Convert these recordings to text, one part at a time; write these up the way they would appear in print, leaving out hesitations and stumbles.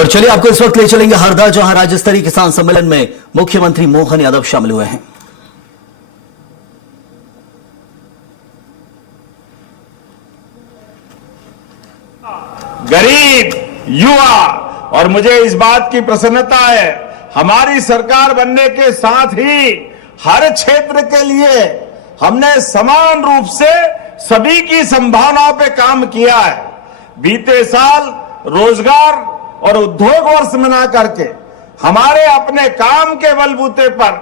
और चलिए आपको इस वक्त ले चलेंगे हरदा, जहां राज्य स्तरीय किसान सम्मेलन में मुख्यमंत्री मोहन यादव शामिल हुए हैं। गरीब, युवा और मुझे इस बात की प्रसन्नता है, हमारी सरकार बनने के साथ ही हर क्षेत्र के लिए हमने समान रूप से सभी की संभावनाओं पे काम किया है। बीते साल रोजगार और उद्योग वर्ष मना करके हमारे अपने काम के बलबूते पर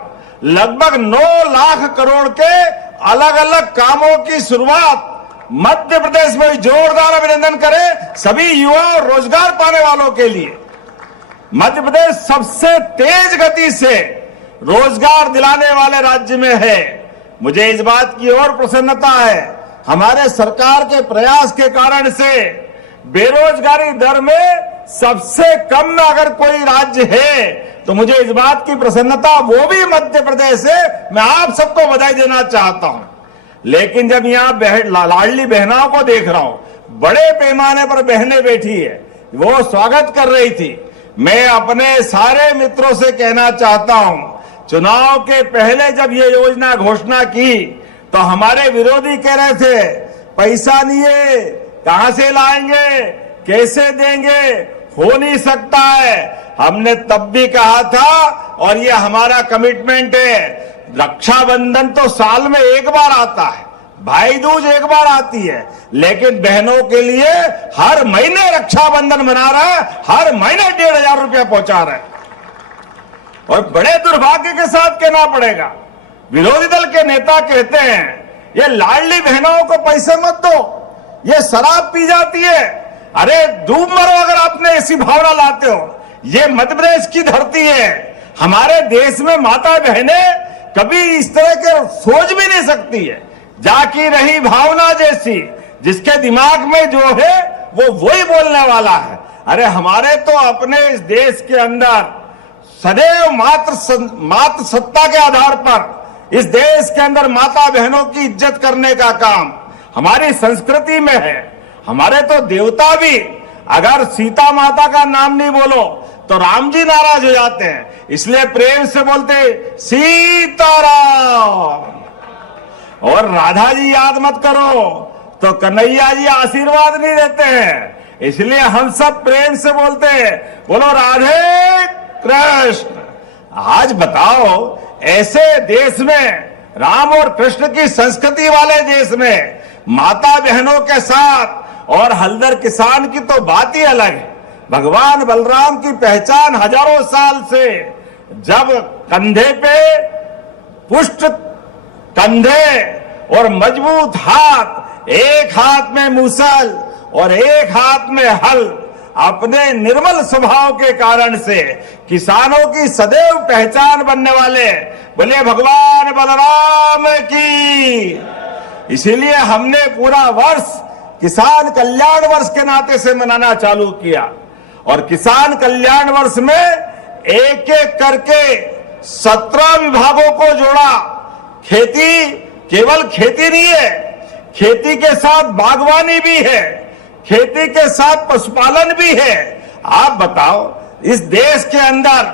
लगभग 9 लाख करोड़ के अलग अलग कामों की शुरुआत मध्य प्रदेश में जोरदार अभिनंदन करें सभी युवा और रोजगार पाने वालों के लिए। मध्य प्रदेश सबसे तेज गति से रोजगार दिलाने वाले राज्य में है। मुझे इस बात की और प्रसन्नता है, हमारे सरकार के प्रयास के कारण से बेरोजगारी दर में सबसे कम में अगर कोई राज्य है तो मुझे इस बात की प्रसन्नता वो भी मध्य प्रदेश है। मैं आप सबको बधाई देना चाहता हूं। लेकिन जब यहां लाडली बहनाओं को देख रहा हूं, बड़े पैमाने पर बहनें बैठी है, वो स्वागत कर रही थी। मैं अपने सारे मित्रों से कहना चाहता हूं, चुनाव के पहले जब ये योजना घोषणा की तो हमारे विरोधी कह रहे थे पैसा नहीं है, कहां से लाएंगे, कैसे देंगे, हो नहीं सकता है। हमने तब भी कहा था और ये हमारा कमिटमेंट है, रक्षाबंधन तो साल में एक बार आता है, भाई दूज एक बार आती है, लेकिन बहनों के लिए हर महीने रक्षाबंधन मना रहा है, हर महीने 1,500 रुपया पहुंचा रहा है। और बड़े दुर्भाग्य के साथ कहना पड़ेगा, विरोधी दल के नेता कहते हैं ये लाडली बहनों को पैसे मत दो, ये शराब पी जाती है। अरे डूब मरो अगर आपने ऐसी भावना लाते हो। ये मध्य प्रदेश की धरती है, हमारे देश में माता बहनें कभी इस तरह के सोच भी नहीं सकती है। जाकी रही भावना जैसी, जिसके दिमाग में जो है वो वही बोलने वाला है। अरे हमारे तो अपने इस देश के अंदर सदैव मात्र सत्ता के आधार पर इस देश के अंदर माता बहनों की इज्जत करने का काम हमारी संस्कृति में है। हमारे तो देवता भी अगर सीता माता का नाम नहीं बोलो तो राम जी नाराज हो जाते हैं, इसलिए प्रेम से बोलते सीताराम। और राधा जी याद मत करो तो कन्हैया जी आशीर्वाद नहीं देते हैं, इसलिए हम सब प्रेम से बोलते हैं, बोलो राधे कृष्ण। आज बताओ, ऐसे देश में, राम और कृष्ण की संस्कृति वाले देश में माता बहनों के साथ और हल्दर किसान की तो बात ही अलग है। भगवान बलराम की पहचान हजारों साल से, जब कंधे पे पुष्ट कंधे और मजबूत हाथ, एक हाथ में मूसल और एक हाथ में हल, अपने निर्मल स्वभाव के कारण से किसानों की सदैव पहचान बनने वाले बोले भगवान बलराम की। इसीलिए हमने पूरा वर्ष किसान कल्याण वर्ष के नाते से मनाना चालू किया और किसान कल्याण वर्ष में एक एक करके 17 विभागों को जोड़ा। खेती केवल खेती नहीं है, खेती के साथ बागवानी भी है, खेती के साथ पशुपालन भी है। आप बताओ, इस देश के अंदर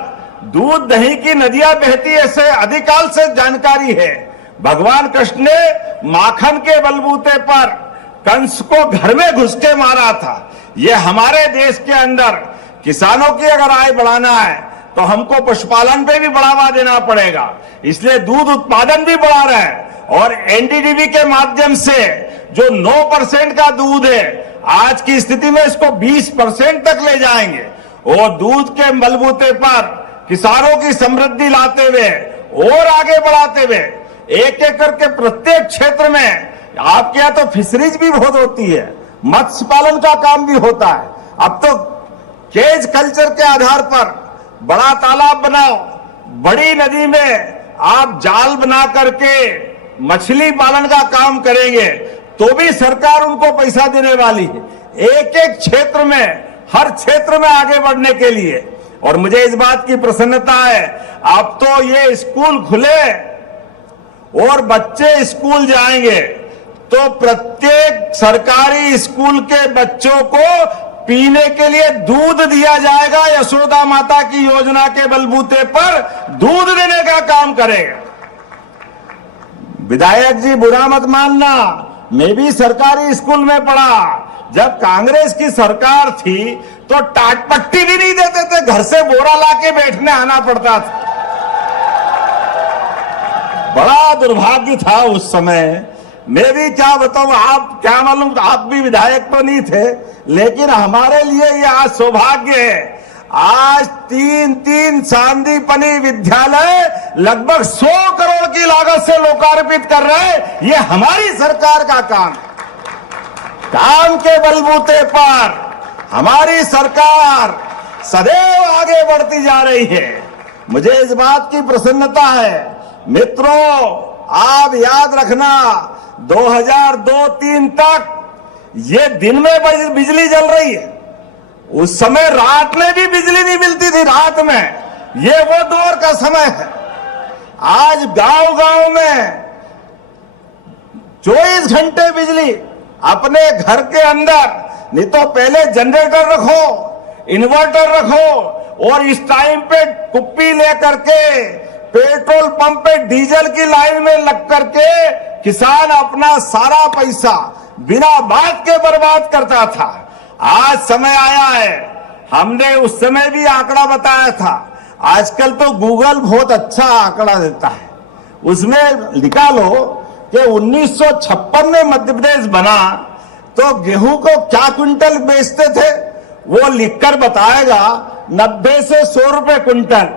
दूध दही की नदियां बहती है, ऐसे अधिकाल से जानकारी है। भगवान कृष्ण ने माखन के बलबूते पर कंस को घर में घुस के मारा था। ये हमारे देश के अंदर किसानों की अगर आय बढ़ाना है तो हमको पशुपालन पे भी बढ़ावा देना पड़ेगा, इसलिए दूध उत्पादन भी बढ़ा रहे हैं। और एनडीडीबी के माध्यम से जो 9% का दूध है, आज की स्थिति में इसको 20% तक ले जाएंगे। और दूध के बलबूते पर किसानों की समृद्धि लाते हुए और आगे बढ़ाते हुए एक एक करके प्रत्येक क्षेत्र में, आपके यहाँ तो फिशरीज भी बहुत होती है, मत्स्य पालन का काम भी होता है। अब तो केज कल्चर के आधार पर बड़ा तालाब बनाओ, बड़ी नदी में आप जाल बना करके मछली पालन का काम करेंगे तो भी सरकार उनको पैसा देने वाली है, एक एक क्षेत्र में, हर क्षेत्र में आगे बढ़ने के लिए। और मुझे इस बात की प्रसन्नता है, अब तो ये स्कूल खुले और बच्चे स्कूल जाएंगे तो प्रत्येक सरकारी स्कूल के बच्चों को पीने के लिए दूध दिया जाएगा। यशोदा माता की योजना के बलबूते पर दूध देने का काम करेगा। विधायक जी बुरा मत मानना, मैं भी सरकारी स्कूल में पढ़ा। जब कांग्रेस की सरकार थी तो टाटपट्टी भी नहीं देते थे, घर से बोरा लाके बैठने आना पड़ता था। बड़ा दुर्भाग्य था उस समय। मैं भी क्या बताऊं, आप क्या मालूम, आप भी विधायक तो नहीं थे, लेकिन हमारे लिए ये आज सौभाग्य है। आज तीन सांदीपनि विद्यालय लगभग 100 करोड़ की लागत से लोकार्पित कर रहे हैं। ये हमारी सरकार का काम के बलबूते पर हमारी सरकार सदैव आगे बढ़ती जा रही है। मुझे इस बात की प्रसन्नता है। मित्रों, आप याद रखना, 2002-03 तक ये दिन में बिजली जल रही है। उस समय रात में भी बिजली नहीं मिलती थी, रात में। ये वो दौर का समय है। आज गांव-गांव में 24 घंटे बिजली अपने घर के अंदर। नहीं तो पहले जनरेटर रखो, इन्वर्टर रखो, और इस टाइम पे कुप्पी लेकर के पेट्रोल पंप पे डीजल की लाइन में लग करके किसान अपना सारा पैसा बिना बात के बर्बाद करता था। आज समय आया है, हमने उस समय भी आंकड़ा बताया था। आजकल तो गूगल बहुत अच्छा आंकड़ा देता है। उसमें लिखा लो कि 1956 में मध्य प्रदेश बना तो गेहूं को क्या क्विंटल बेचते थे, वो लिखकर बताएगा 90 से 100 रुपए क्विंटल।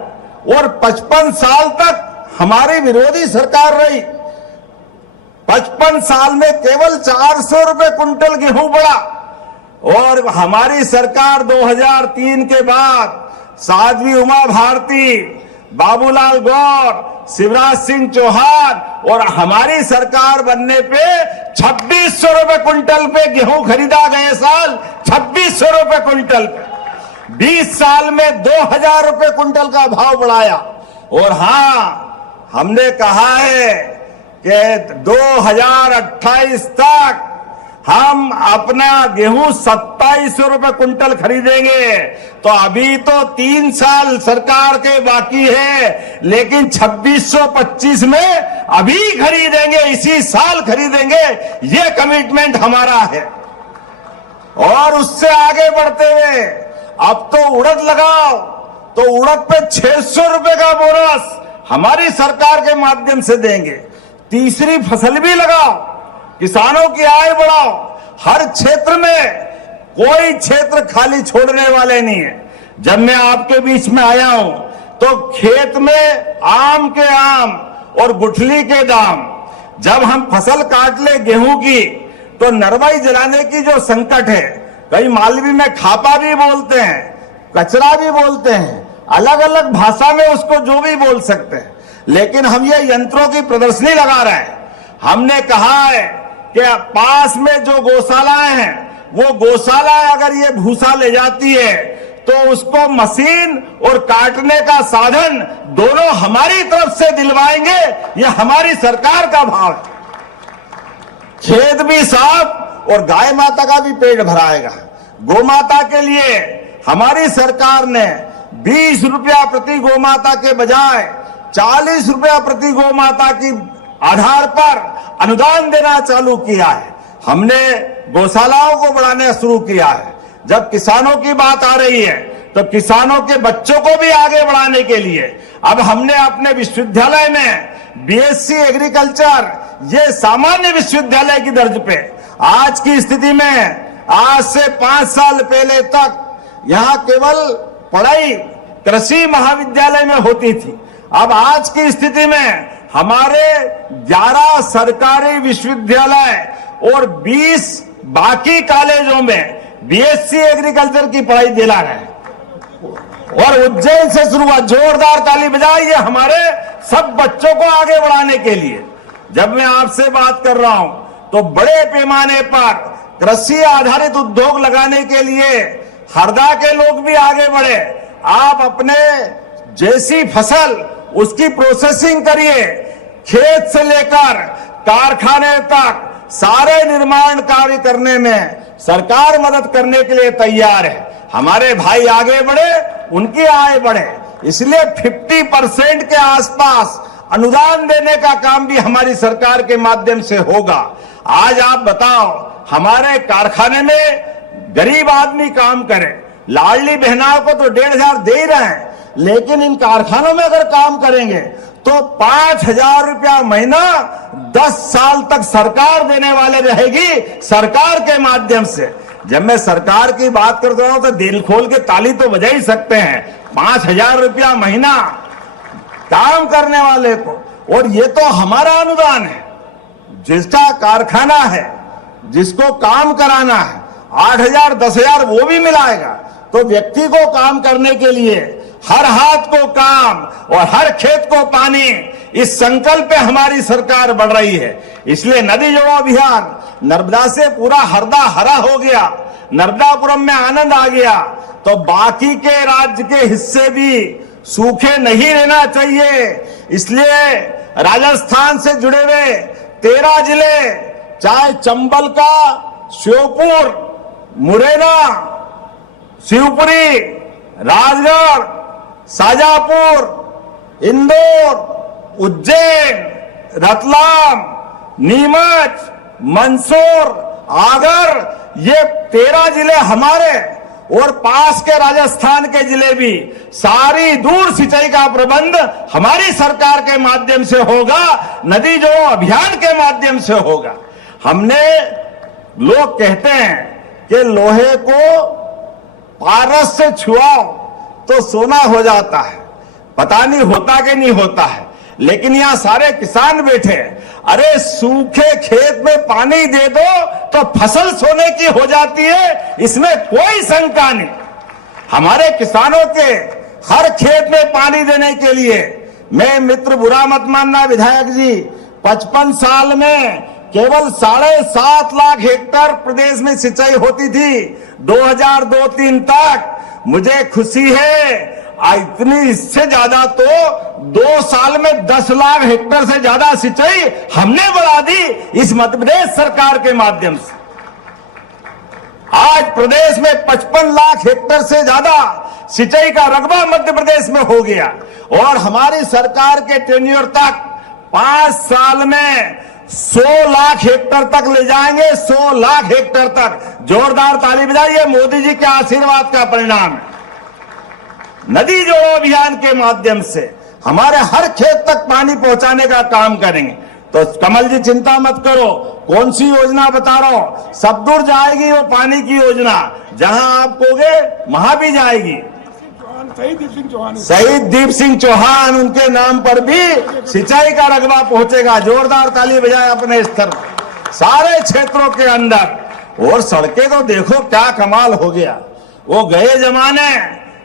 और 55 साल तक हमारी विरोधी सरकार रही। 55 साल में केवल 400 रुपए क्विंटल गेहूं बढ़ा। और हमारी सरकार 2003 के बाद साध्वी उमा भारती, बाबूलाल गौर, शिवराज सिंह चौहान और हमारी सरकार बनने पे 2600 रुपए क्विंटल पे गेहूं खरीदा गए साल, 2600 रुपए क्विंटल पे। 20 साल में 2000 रुपए क्विंटल का भाव बढ़ाया। और हां, हमने कहा है कि 2028 तक हम अपना गेहूं 2700 रुपए क्विंटल खरीदेंगे। तो अभी तो 3 साल सरकार के बाकी है, लेकिन 2625 में अभी खरीदेंगे, इसी साल खरीदेंगे। ये कमिटमेंट हमारा है। और उससे आगे बढ़ते हुए अब तो उड़द लगाओ, तो उड़द पे 600 रुपए का बोनस हमारी सरकार के माध्यम से देंगे। तीसरी फसल भी लगाओ, किसानों की आय बढ़ाओ। हर क्षेत्र में कोई क्षेत्र खाली छोड़ने वाले नहीं है। जब मैं आपके बीच में आया हूं तो खेत में आम के आम और गुठली के दाम, जब हम फसल काट ले गेहूं की तो नरवाई जलाने की जो संकट है, कई मालवी में खापा भी बोलते हैं, कचरा भी बोलते हैं, अलग अलग भाषा में उसको जो भी बोल सकते हैं, लेकिन हम ये यंत्रों की प्रदर्शनी लगा रहे हैं। हमने कहा है कि पास में जो गौशालाएं हैं, वो गौशाला अगर ये भूसा ले जाती है तो उसको मशीन और काटने का साधन दोनों हमारी तरफ से दिलवाएंगे। ये हमारी सरकार का भाव है। खेत भी साफ और गाय माता का भी पेट भराएगा। गौ माता के लिए हमारी सरकार ने 20 रुपया प्रति गौ माता के बजाय 40 रुपया प्रति गौ माता की आधार पर अनुदान देना चालू किया है। हमने गौशालाओं को बढ़ाना शुरू किया है। जब किसानों की बात आ रही है तो किसानों के बच्चों को भी आगे बढ़ाने के लिए अब हमने अपने विश्वविद्यालय में बीएससी एग्रीकल्चर, ये सामान्य विश्वविद्यालय की दर्ज पे, आज की स्थिति में आज से 5 साल पहले तक यहां केवल पढ़ाई कृषि महाविद्यालय में होती थी। अब आज की स्थिति में हमारे 11 सरकारी विश्वविद्यालय और 20 बाकी कॉलेजों में बीएससी एग्रीकल्चर की पढ़ाई दिला रहे हैं। और उज्जैन से शुरुआत, जोरदार ताली बजाइए हमारे सब बच्चों को आगे बढ़ाने के लिए। जब मैं आपसे बात कर रहा हूं तो बड़े पैमाने पर कृषि आधारित उद्योग लगाने के लिए हरदा के लोग भी आगे बढ़े। आप अपने जैसी फसल उसकी प्रोसेसिंग करिए, खेत से लेकर कारखाने तक सारे निर्माण कार्य करने में सरकार मदद करने के लिए तैयार है। हमारे भाई आगे बढ़े, उनकी आय बढ़े, इसलिए 50% के आसपास अनुदान देने का काम भी हमारी सरकार के माध्यम से होगा। आज आप बताओ, हमारे कारखाने में गरीब आदमी काम करे, लाडली बहनाओं को तो 1,500 दे ही रहे हैं, लेकिन इन कारखानों में अगर काम करेंगे तो 5,000 रुपया महीना 10 साल तक सरकार देने वाले रहेगी, सरकार के माध्यम से। जब मैं सरकार की बात करता हूं तो दिल खोल के ताली तो बजा ही सकते हैं। 5,000 रुपया महीना काम करने वाले को, और ये तो हमारा अनुदान है। जिसका कारखाना है, जिसको काम कराना है, 8,000 10,000 वो भी मिलाएगा। तो व्यक्ति को काम करने के लिए हर हाथ को काम और हर खेत को पानी, इस संकल्प पे हमारी सरकार बढ़ रही है। इसलिए नदी जोड़ो अभियान, नर्मदा से पूरा हरदा हरा हो गया, नर्मदापुरम में आनंद आ गया, तो बाकी के राज्य के हिस्से भी सूखे नहीं रहना चाहिए। इसलिए राजस्थान से जुड़े हुए 13 जिले, चाहे चंबल का श्योपुर, मुरैना, शिवपुरी, राजगढ़, शाजापुर, इंदौर, उज्जैन, रतलाम, नीमच, मंदसौर, आगर, ये 13 जिले हमारे, और पास के राजस्थान के जिले भी, सारी दूर सिंचाई का प्रबंध हमारी सरकार के माध्यम से होगा, नदी जोड़ो अभियान के माध्यम से होगा। हमने, लोग कहते हैं कि लोहे को पारस से छुआओ तो सोना हो जाता है, पता नहीं होता कि नहीं होता है। लेकिन यहां सारे किसान बैठे, अरे सूखे खेत में पानी दे दो तो फसल सोने की हो जाती है, इसमें कोई शंका नहीं। हमारे किसानों के हर खेत में पानी देने के लिए, मैं मित्र बुरा मत मानना विधायक जी, 55 साल में केवल 7.5 लाख हेक्टेयर प्रदेश में सिंचाई होती थी 2002-03 तक। मुझे खुशी है इतनी, इससे ज्यादा तो 2 साल में 10 लाख हेक्टेयर से ज्यादा सिंचाई हमने बढ़ा दी इस मध्य प्रदेश सरकार के माध्यम से। आज प्रदेश में 55 लाख हेक्टेयर से ज्यादा सिंचाई का रकबा मध्य प्रदेश में हो गया, और हमारी सरकार के टेन्योर तक 5 साल में 100 लाख हेक्टेयर तक ले जाएंगे, 100 लाख हेक्टेयर तक। जोरदार ताली बजाइए, मोदी जी के आशीर्वाद का परिणाम है। नदी जोड़ो अभियान के माध्यम से हमारे हर खेत तक पानी पहुंचाने का काम करेंगे। तो कमल जी चिंता मत करो, कौन सी योजना बता रहा हूं, सब दूर जाएगी वो पानी की योजना, जहां आप कहोगे वहां भी जाएगी। शहीद दीप सिंह चौहान, उनके नाम पर भी सिंचाई का रकबा पहुंचेगा। जोरदार ताली बजाए अपने स्तर पर सारे क्षेत्रों के अंदर। और सड़कें तो देखो क्या कमाल हो गया। वो गए जमाने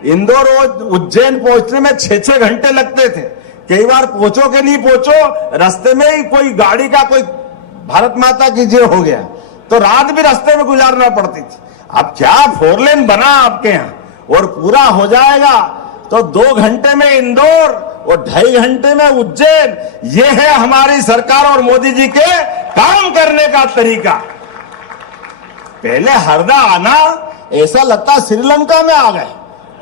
इंदौर उज्जैन पहुंचने में 6-6 घंटे लगते थे, कई बार पहुंचो कि नहीं पहुंचो, रास्ते में ही कोई गाड़ी का कोई भारत माता की जय हो गया तो रात भी रास्ते में गुजारना पड़ती थी। अब क्या 4 लेन बना आपके यहाँ, और पूरा हो जाएगा तो 2 घंटे में इंदौर और 2.5 घंटे में उज्जैन। ये है हमारी सरकार और मोदी जी के काम करने का तरीका। पहले हरदा आना ऐसा लगता श्रीलंका में आ गए,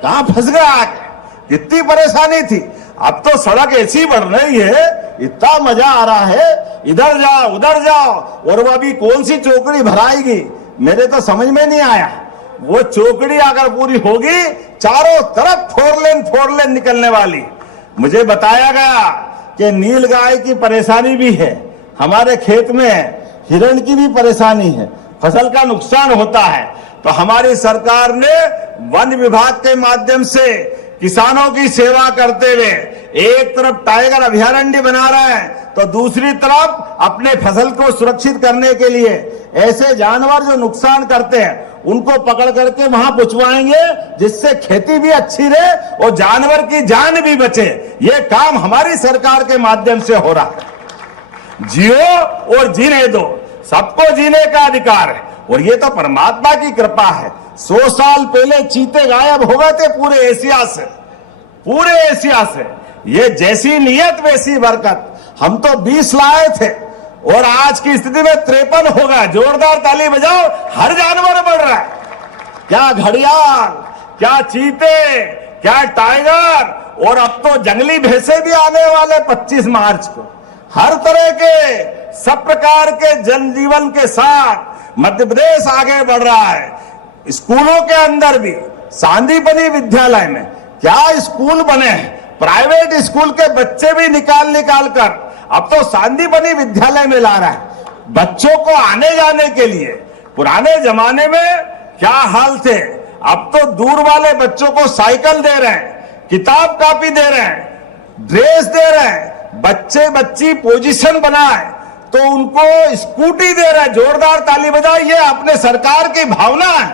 कहां फंस गए आके, कितनी परेशानी थी। अब तो सड़क ऐसी बढ़ रही है, इतना मजा आ रहा है, इधर जाओ उधर जाओ। और वो अभी कौन सी चौकड़ी भराएगी, मेरे तो समझ में नहीं आया। वो चौकड़ी अगर पूरी होगी, चारों तरफ 4 लेन निकलने वाली। मुझे बताया गया कि नील गाय की परेशानी भी है, हमारे खेत में हिरण की भी परेशानी है, फसल का नुकसान होता है। तो हमारी सरकार ने वन विभाग के माध्यम से किसानों की सेवा करते हुए एक तरफ टाइगर अभयारण्य बना रहे हैं, तो दूसरी तरफ अपने फसल को सुरक्षित करने के लिए ऐसे जानवर जो नुकसान करते हैं उनको पकड़ करके वहां पहुंचवाएंगे, जिससे खेती भी अच्छी रहे और जानवर की जान भी बचे। ये काम हमारी सरकार के माध्यम से हो रहा है। जियो और जीने दो, सबको जीने का अधिकार है, और ये तो परमात्मा की कृपा है। 100 साल पहले चीते गायब हो गए थे पूरे एशिया से, पूरे एशिया से। ये जैसी नियत वैसी बरकत। हम तो 20 लाए थे, और आज की स्थिति में 53 होगा। जोरदार ताली बजाओ। हर जानवर बढ़ रहा है, क्या घड़ियाल, क्या चीते, क्या टाइगर, और अब तो जंगली भैंसे भी आने वाले 25 मार्च को। हर तरह के सब प्रकार के जनजीवन के साथ मध्य प्रदेश आगे बढ़ रहा है। स्कूलों के अंदर भी सांदीपनि विद्यालय में क्या स्कूल बने हैं, प्राइवेट स्कूल के बच्चे भी निकाल कर अब तो सांदीपनि विद्यालय में ला रहा है बच्चों को आने जाने के लिए। पुराने जमाने में क्या हाल थे, अब तो दूर वाले बच्चों को साइकिल दे रहे हैं, किताब कापी दे रहे हैं, ड्रेस दे रहे हैं। बच्चे बच्ची पोजीशन बनाए तो उनको स्कूटी दे रहे हैं। जोरदार ताली बजाइए। ये अपने सरकार की भावना है।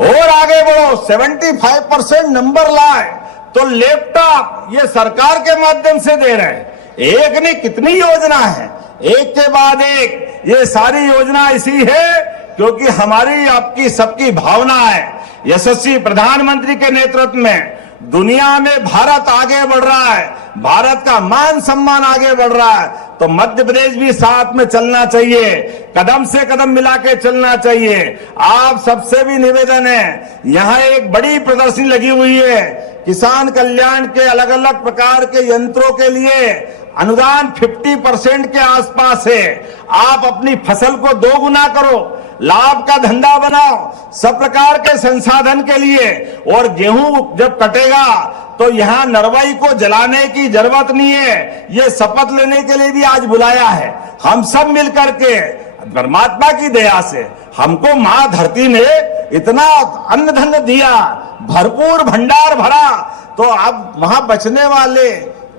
और आगे बढ़ो, 75% नंबर लाए तो लैपटॉप ये सरकार के माध्यम से दे रहे हैं। एक नहीं कितनी योजना है, एक के बाद एक। ये सारी योजना इसी है क्योंकि हमारी आपकी सबकी भावना है। यशस्वी प्रधानमंत्री के नेतृत्व में दुनिया में भारत आगे बढ़ रहा है, भारत का मान सम्मान आगे बढ़ रहा है, तो मध्य प्रदेश भी साथ में चलना चाहिए, कदम से कदम मिला के चलना चाहिए। आप सबसे भी निवेदन है, यहाँ एक बड़ी प्रदर्शनी लगी हुई है, किसान कल्याण के अलग अलग प्रकार के यंत्रों के लिए अनुदान 50% के आसपास है। आप अपनी फसल को 2 गुना करो, लाभ का धंधा बनाओ, सब प्रकार के संसाधन के लिए। और गेहूं जब कटेगा तो यहां नरवाई को जलाने की जरूरत नहीं है। ये शपथ लेने के लिए भी आज बुलाया है। हम सब मिलकर के परमात्मा की दया से हमको मां धरती ने इतना अन्न धन दिया, भरपूर भंडार भरा, तो अब वहां बचने वाले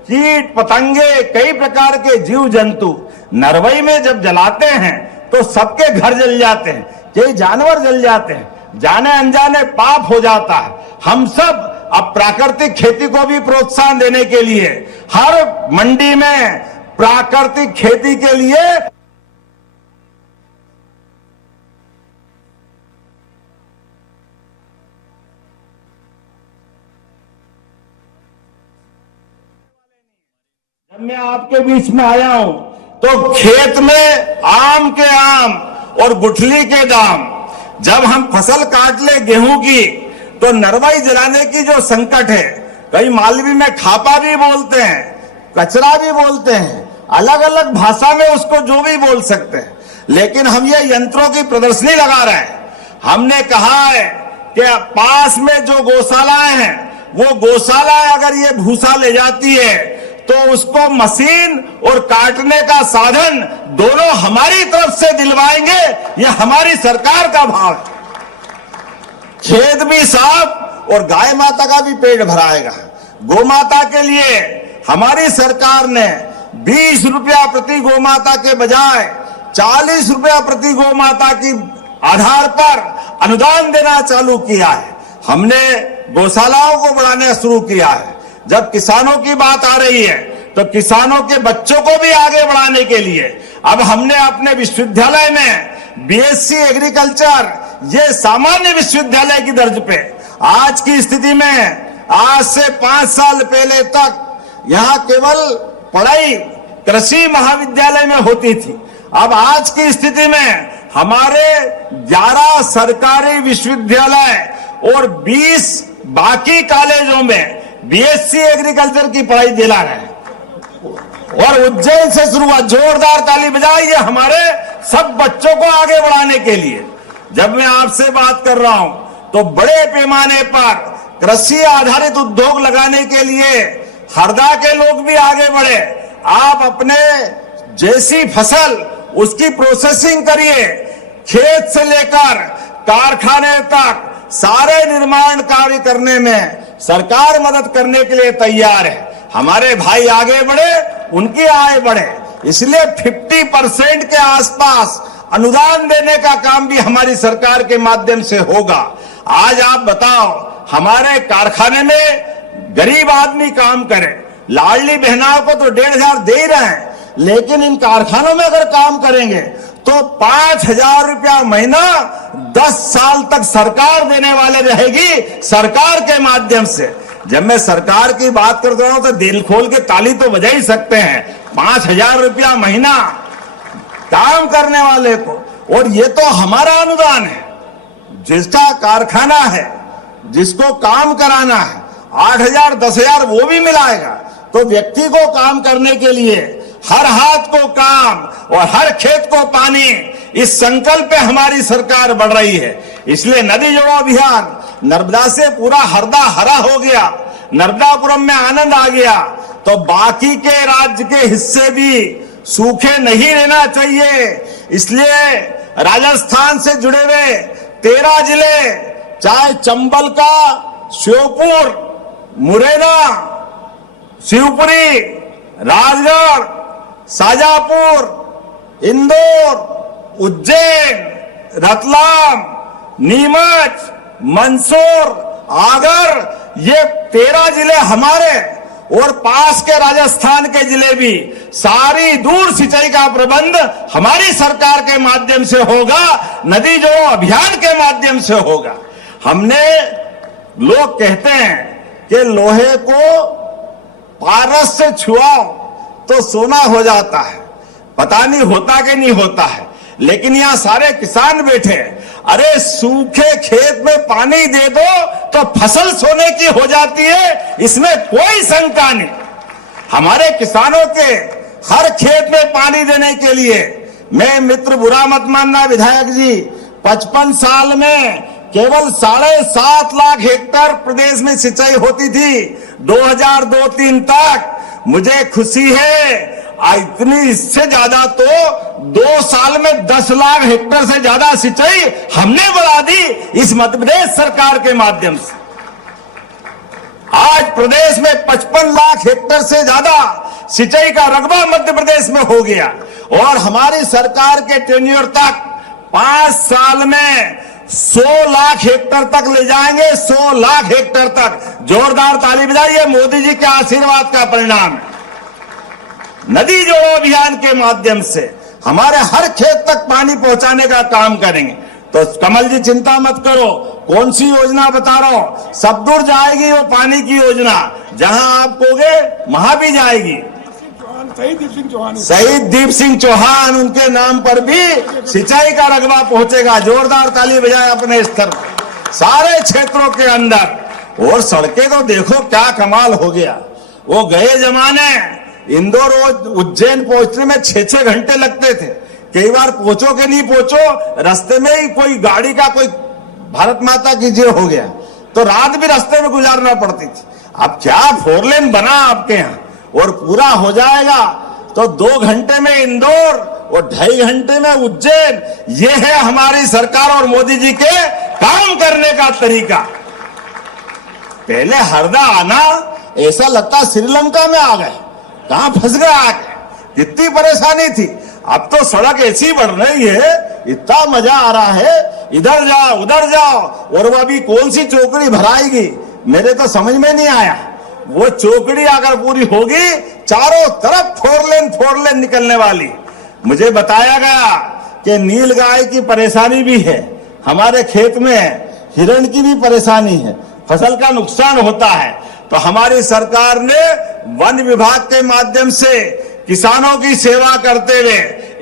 कीट पतंगे, कई प्रकार के जीव जंतु नरवई में जब जलाते हैं तो सबके घर जल जाते हैं, कई जानवर जल जाते हैं, जाने अनजाने पाप हो जाता है। हम सब अब प्राकृतिक खेती को भी प्रोत्साहन देने के लिए हर मंडी में प्राकृतिक खेती के लिए जब मैं आपके बीच में आया हूं तो खेत में आम के आम और गुठली के दाम, जब हम फसल काट ले गेहूं की तो नरवाई जलाने की जो संकट है, कई मालवी में खापा भी बोलते हैं, कचरा भी बोलते हैं, अलग अलग भाषा में उसको जो भी बोल सकते हैं, लेकिन हम ये यंत्रों की प्रदर्शनी लगा रहे हैं। हमने कहा है कि पास में जो गौशालाएं हैं वो गौशाला अगर ये भूसा ले जाती है तो उसको मशीन और काटने का साधन दोनों हमारी तरफ से दिलवाएंगे। ये हमारी सरकार का भाव है। खेत भी साफ और गाय माता का भी पेट भराएगा। गौ माता के लिए हमारी सरकार ने 20 रुपया प्रति गौ माता के बजाय 40 रुपया प्रति गौ माता की आधार पर अनुदान देना चालू किया है। हमने गौशालाओं को बढ़ाना शुरू किया है। जब किसानों की बात आ रही है तो किसानों के बच्चों को भी आगे बढ़ाने के लिए अब हमने अपने विश्वविद्यालय में बीएससी एग्रीकल्चर, ये सामान्य विश्वविद्यालय की दर्ज पे, आज की स्थिति में आज से 5 साल पहले तक यहाँ केवल पढ़ाई कृषि महाविद्यालय में होती थी। अब आज की स्थिति में हमारे 11 सरकारी विश्वविद्यालय और 20 बाकी कॉलेजों में बीएससी एग्रीकल्चर की पढ़ाई दिला रहे हैं। और उज्जैन से शुरुआत, जोरदार ताली बजाइए हमारे सब बच्चों को आगे बढ़ाने के लिए। जब मैं आपसे बात कर रहा हूं तो बड़े पैमाने पर कृषि आधारित उद्योग लगाने के लिए हरदा के लोग भी आगे बढ़े। आप अपने जैसी फसल उसकी प्रोसेसिंग करिए, खेत से लेकर कारखाने तक सारे निर्माण कार्य करने में सरकार मदद करने के लिए तैयार है। हमारे भाई आगे बढ़े, उनकी आय बढ़े, इसलिए 50% के आसपास अनुदान देने का काम भी हमारी सरकार के माध्यम से होगा। आज आप बताओ, हमारे कारखाने में गरीब आदमी काम करे, लाडली बहनाओं को तो 1,500 दे ही रहे हैं, लेकिन इन कारखानों में अगर काम करेंगे तो 5,000 रुपया महीना 10 साल तक सरकार देने वाले रहेगी, सरकार के माध्यम से। जब मैं सरकार की बात करता हूं तो दिल खोल के ताली तो बजा ही सकते हैं। 5,000 रुपया महीना काम करने वाले को। और ये तो हमारा अनुदान है, जिसका कारखाना है, जिसको काम कराना है, 8,000 10,000 वो भी मिलाएगा। तो व्यक्ति को काम करने के लिए हर हाथ को काम और हर खेत को पानी, इस संकल्प पे हमारी सरकार बढ़ रही है। इसलिए नदी जोड़ो अभियान, नर्मदा से पूरा हरदा हरा हो गया, नर्मदापुरम में आनंद आ गया, तो बाकी के राज्य के हिस्से भी सूखे नहीं रहना चाहिए। इसलिए राजस्थान से जुड़े हुए 13 जिले, चाहे चंबल का श्योपुर, मुरैना, शिवपुरी, राजगढ़, शाजापुर, इंदौर, उज्जैन, रतलाम, नीमच, मंदसौर, आगर, ये 13 जिले हमारे और पास के राजस्थान के जिले भी, सारी दूर सिंचाई का प्रबंध हमारी सरकार के माध्यम से होगा, नदी जोड़ो अभियान के माध्यम से होगा। हमने, लोग कहते हैं कि लोहे को पारस से छुआओ तो सोना हो जाता है, पता नहीं होता कि नहीं होता है। लेकिन यहां सारे किसान बैठे हैं, अरे सूखे खेत में पानी दे दो तो फसल सोने की हो जाती है, इसमें कोई शंका नहीं। हमारे किसानों के हर खेत में पानी देने के लिए, मैं मित्र बुरा मत मानना विधायक जी, 55 साल में केवल 7.5 लाख हेक्टेयर प्रदेश में सिंचाई होती थी 2002-03 तक। मुझे खुशी है इतनी, इससे ज्यादा तो 2 साल में 10 लाख हेक्टेयर से ज्यादा सिंचाई हमने बढ़ा दी इस मध्य प्रदेश सरकार के माध्यम से। आज प्रदेश में 55 लाख हेक्टेयर से ज्यादा सिंचाई का रकबा मध्य प्रदेश में हो गया। और हमारी सरकार के टेन्योर तक 5 साल में 100 लाख हेक्टेयर तक ले जाएंगे, 100 लाख हेक्टेयर तक। जोरदार ताली बजाइए, मोदी जी के आशीर्वाद का परिणाम है। नदी जोड़ो अभियान के माध्यम से हमारे हर खेत तक पानी पहुंचाने का काम करेंगे। तो कमल जी चिंता मत करो, कौन सी योजना बता रहा हूं, सब दूर जाएगी वो पानी की योजना, जहां आप कहोगे वहां भी जाएगी। शहीद दीप सिंह चौहान, उनके नाम पर भी सिंचाई का रकबा पहुंचेगा। जोरदार ताली बजाए अपने स्तर पर सारे क्षेत्रों के अंदर। और सड़कें तो देखो क्या कमाल हो गया। वो गए जमाने इंदौर उज्जैन पहुंचने में 6-6 घंटे लगते थे। कई बार पहुंचो कि नहीं पहुंचो, रास्ते में ही कोई गाड़ी का कोई भारत माता की जय हो गया तो रात भी रास्ते में गुजारना पड़ती थी। अब क्या 4 लेन बना आपके यहाँ, और पूरा हो जाएगा तो 2 घंटे में इंदौर और 2.5 घंटे में उज्जैन। ये है हमारी सरकार और मोदी जी के काम करने का तरीका। पहले हरदा आना ऐसा लगता श्रीलंका में आ गए, कहां फंस गए आके, कितनी परेशानी थी। अब तो सड़क ऐसी बढ़ रही है, इतना मजा आ रहा है, इधर जाओ उधर जाओ। और वो अभी कौन सी चौकड़ी भराएगी, मेरे तो समझ में नहीं आया। वो चौकड़ी अगर पूरी होगी, चारों तरफ 4 लेन निकलने वाली। मुझे बताया गया कि नील गाय की परेशानी भी है, हमारे खेत में हिरण की भी परेशानी है, फसल का नुकसान होता है। तो हमारी सरकार ने वन विभाग के माध्यम से किसानों की सेवा करते हुए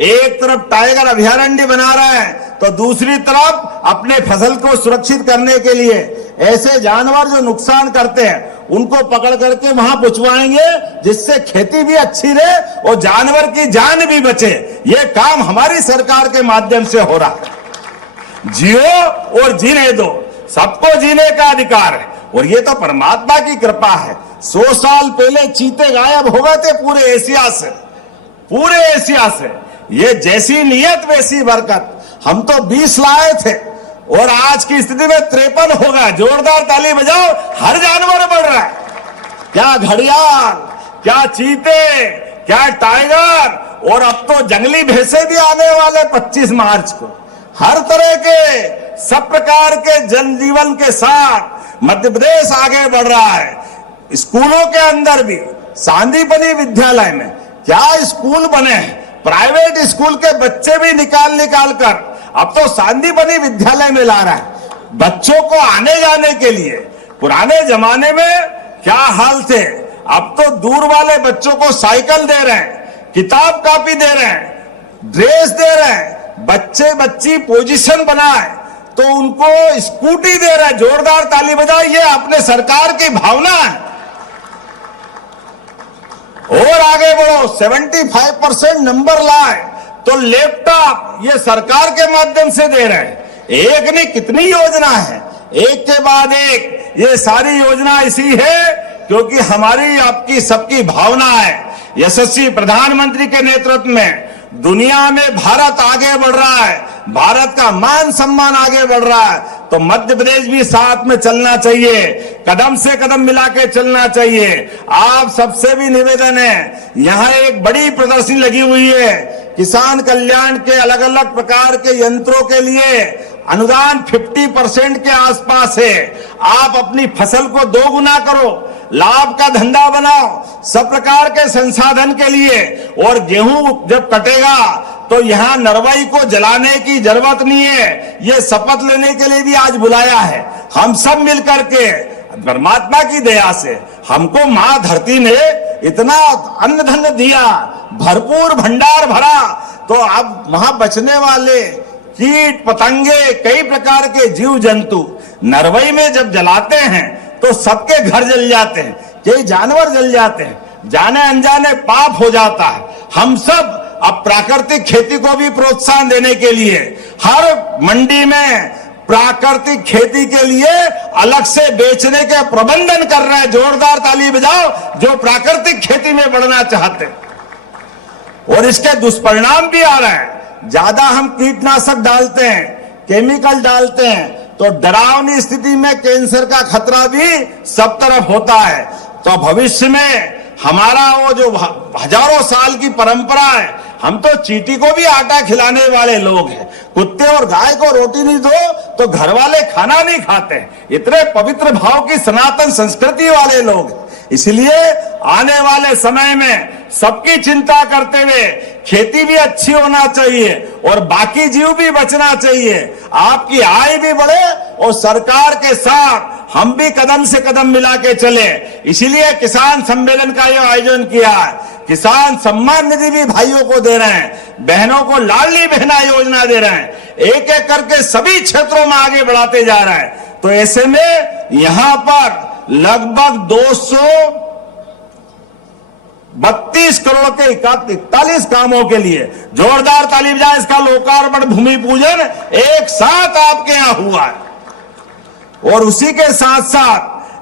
एक तरफ टाइगर अभयारण्य बना रहे हैं, तो दूसरी तरफ अपने फसल को सुरक्षित करने के लिए ऐसे जानवर जो नुकसान करते हैं उनको पकड़ करके वहां पहुंचवाएंगे, जिससे खेती भी अच्छी रहे और जानवर की जान भी बचे। ये काम हमारी सरकार के माध्यम से हो रहा है। जियो और जीने दो, सबको जीने का अधिकार है। और ये तो परमात्मा की कृपा है। 100 साल पहले चीते गायब हो गए थे पूरे एशिया से, पूरे एशिया से। ये जैसी नियत वैसी बरकत। हम तो 20 लाए थे और आज की स्थिति में 53 हो गया। जोरदार ताली बजाओ, हर जानवर बढ़ रहा है। क्या घड़ियाल, क्या चीते, क्या टाइगर, और अब तो जंगली भैंसे भी आने वाले 25 मार्च को। हर तरह के सब प्रकार के जनजीवन के साथ मध्य प्रदेश आगे बढ़ रहा है। स्कूलों के अंदर भी सांदीपनी विद्यालय में क्या स्कूल बने हैं, प्राइवेट स्कूल के बच्चे भी निकाल कर अब तो सांदीपनी विद्यालय में ला रहा है बच्चों को आने जाने के लिए। पुराने जमाने में क्या हाल थे, अब तो दूर वाले बच्चों को साइकिल दे रहे हैं। किताब कॉपी दे रहे हैं, ड्रेस दे रहे हैं, बच्चे बच्ची पोजीशन बनाए तो उनको स्कूटी दे रहे हैं। जोरदार ताली बजाओ, ये अपने सरकार की भावना है। और आगे बढ़ो, 75% नंबर लाए तो लैपटॉप ये सरकार के माध्यम से दे रहे हैं। एक नहीं कितनी योजना है, एक के बाद एक। ये सारी योजना इसी है क्योंकि हमारी आपकी सबकी भावना है। यशस्वी प्रधानमंत्री के नेतृत्व में दुनिया में भारत आगे बढ़ रहा है, भारत का मान सम्मान आगे बढ़ रहा है, तो मध्य प्रदेश भी साथ में चलना चाहिए, कदम से कदम मिला के चलना चाहिए। आप सबसे भी निवेदन है, यहाँ एक बड़ी प्रदर्शनी लगी हुई है, किसान कल्याण के अलग अलग प्रकार के यंत्रों के लिए अनुदान 50% के आसपास है। आप अपनी फसल को 2 गुना करो, लाभ का धंधा बनाओ, सब प्रकार के संसाधन के लिए। और गेहूं जब कटेगा तो यहां नरवाई को जलाने की जरूरत नहीं है। ये शपथ लेने के लिए भी आज बुलाया है। हम सब मिलकर के परमात्मा की दया से हमको मां धरती ने इतना अन्न धन दिया, भरपूर भंडार भरा, तो अब वहां बचने वाले कीट पतंगे, कई प्रकार के जीव जंतु नरवई में जब जलाते हैं तो सबके घर जल जाते हैं, कई जानवर जल जाते हैं, जाने अनजाने पाप हो जाता है। हम सब अब प्राकृतिक खेती को भी प्रोत्साहन देने के लिए हर मंडी में प्राकृतिक खेती के लिए अलग से बेचने के प्रबंधन कर रहे हैं। जोरदार ताली बजाओ जो प्राकृतिक खेती में बढ़ना चाहते हैं। और इसके दुष्परिणाम भी आ रहे हैं। ज्यादा हम कीटनाशक डालते हैं, केमिकल डालते हैं, तो डरावनी स्थिति में कैंसर का खतरा भी सब तरफ होता है। तो भविष्य में हमारा वो जो हजारों साल की परंपरा है, हम तो चींटी को भी आटा खिलाने वाले लोग हैं, कुत्ते और गाय को रोटी नहीं दो तो घर वाले खाना नहीं खाते। इतने पवित्र भाव की सनातन संस्कृति वाले लोग। इसलिए आने वाले समय में सबकी चिंता करते हुए खेती भी अच्छी होना चाहिए और बाकी जीव भी बचना चाहिए, आपकी आय भी बढ़े और सरकार के साथ हम भी कदम से कदम मिला के चले। इसीलिए किसान सम्मेलन का ये आयोजन किया है। किसान सम्मान निधि भी भाइयों को दे रहे हैं, बहनों को लाडली बहना योजना दे रहे हैं, एक एक करके सभी क्षेत्रों में आगे बढ़ाते जा रहे हैं। तो ऐसे में यहां पर लगभग 232 करोड़ के 41 कामों के लिए जोरदार ताली बजाएं। इसका लोकार्पण, भूमि पूजन एक साथ आपके यहां हुआ है। और उसी के साथ साथ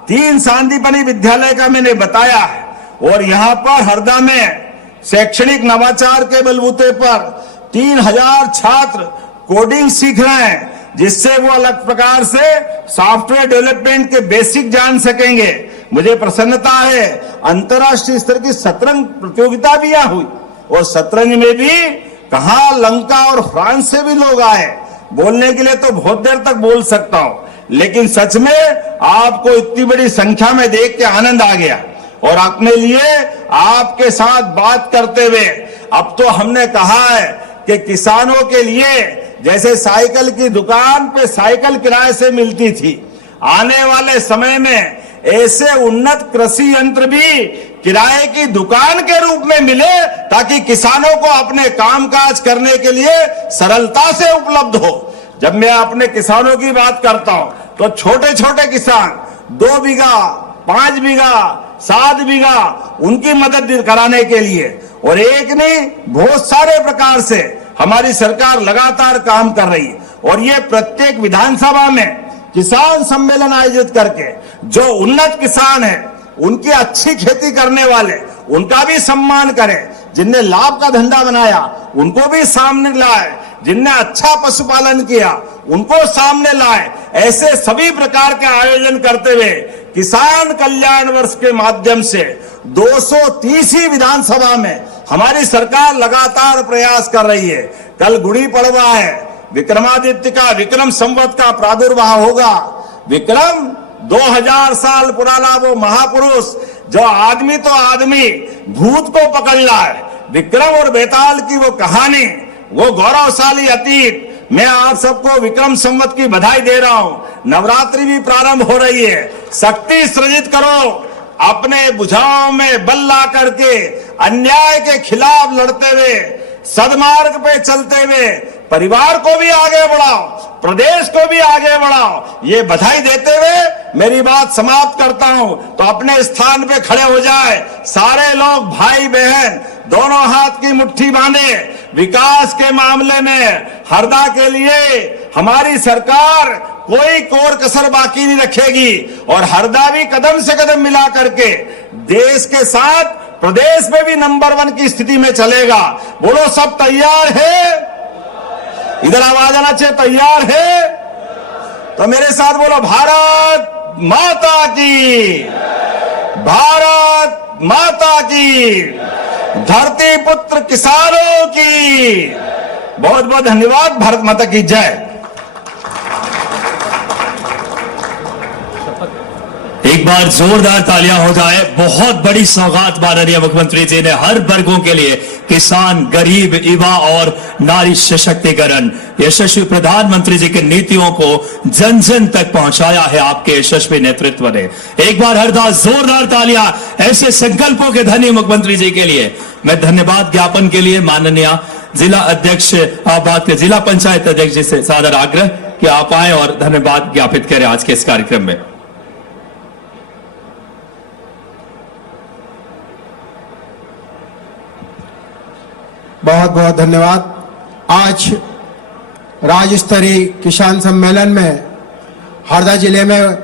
3 सांदीपनि विद्यालय का मैंने बताया है। और यहां पर हरदा में शैक्षणिक नवाचार के बलबूते पर 3000 छात्र कोडिंग सीख रहे हैं, जिससे वो अलग प्रकार से सॉफ्टवेयर डेवलपमेंट के बेसिक जान सकेंगे। मुझे प्रसन्नता है, अंतर्राष्ट्रीय स्तर की शतरंज प्रतियोगिता भी यहां हुई और शतरंज में भी कहां लंका और फ्रांस से भी लोग आए। बोलने के लिए तो बहुत देर तक बोल सकता हूं, लेकिन सच में आपको इतनी बड़ी संख्या में देख के आनंद आ गया। और अपने लिए आपके साथ बात करते हुए अब तो हमने कहा है कि किसानों के लिए जैसे साइकिल की दुकान पे साइकिल किराए से मिलती थी, आने वाले समय में ऐसे उन्नत कृषि यंत्र भी किराए की दुकान के रूप में मिले, ताकि किसानों को अपने कामकाज करने के लिए सरलता से उपलब्ध हो। जब मैं अपने किसानों की बात करता हूं तो छोटे छोटे किसान 2 बीघा, 5 बीघा, 7 बीघा, उनकी मदद कराने के लिए, और एक नहीं बहुत सारे प्रकार से हमारी सरकार लगातार काम कर रही है। और ये प्रत्येक विधानसभा में किसान सम्मेलन आयोजित करके जो उन्नत किसान है, उनकी अच्छी खेती करने वाले, उनका भी सम्मान करें। जिनने लाभ का धंधा बनाया उनको भी सामने लाए, जिनने अच्छा पशुपालन किया उनको सामने लाए। ऐसे सभी प्रकार के आयोजन करते हुए किसान कल्याण वर्ष के माध्यम से 230 विधानसभा में हमारी सरकार लगातार प्रयास कर रही है। कल गुड़ी पड़वा है, विक्रमादित्य का विक्रम संवत का प्रादुर्भाव होगा। विक्रम 2000 साल पुराना वो महापुरुष जो आदमी तो आदमी भूत को पकड़ लाए, विक्रम और बेताल की वो कहानी, वो गौरवशाली अतीत। मैं आप सबको विक्रम संवत की बधाई दे रहा हूं। नवरात्रि भी प्रारंभ हो रही है। शक्ति सृजित करो, अपने बुझाओं में बल ला करके अन्याय के खिलाफ लड़ते हुए, सदमार्ग पे चलते हुए परिवार को भी आगे बढ़ाओ, प्रदेश को भी आगे बढ़ाओ, ये बधाई देते हुए मेरी बात समाप्त करता हूं। तो अपने स्थान पे खड़े हो जाए सारे लोग, भाई बहन दोनों हाथ की मुट्ठी बांधे। विकास के मामले में हरदा के लिए हमारी सरकार कोई कोर कसर बाकी नहीं रखेगी और हरदा भी कदम से कदम मिला करके देश के साथ प्रदेश में भी नंबर 1 की स्थिति में चलेगा। बोलो सब तैयार है? इधर आवाज आना चाहिए, तैयार है? तो मेरे साथ बोलो, भारत माता की, भारत माता की, धरती पुत्र किसानों की। बहुत बहुत धन्यवाद। भारत माता की जय। एक बार जोरदार तालियां हो जाए। बहुत बड़ी सौगात माननीय मुख्यमंत्री जी ने हर वर्गों के लिए, किसान, गरीब, युवा और नारी सशक्तिकरण, यशस्वी प्रधानमंत्री जी की नीतियों को जन जन तक पहुंचाया है आपके यशस्वी नेतृत्व ने। एक बार हरदा जोरदार तालियां ऐसे संकल्पों के धनी मुख्यमंत्री जी के लिए। मैं धन्यवाद ज्ञापन के लिए माननीय जिला अध्यक्ष, आप बात के जिला पंचायत अध्यक्ष जी से सादर आग्रह कि आप आए और धन्यवाद ज्ञापित करें आज के इस कार्यक्रम में। बहुत बहुत धन्यवाद। आज राज्य स्तरीय किसान सम्मेलन में हरदा जिले में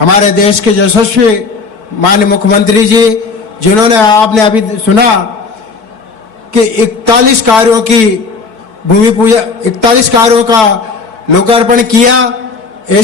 हमारे देश के यशस्वी माननीय मुख्यमंत्री जी, जिन्होंने आपने अभी सुना कि 41 कार्यों की भूमि पूजा, 41 कार्यों का लोकार्पण किया। ऐसे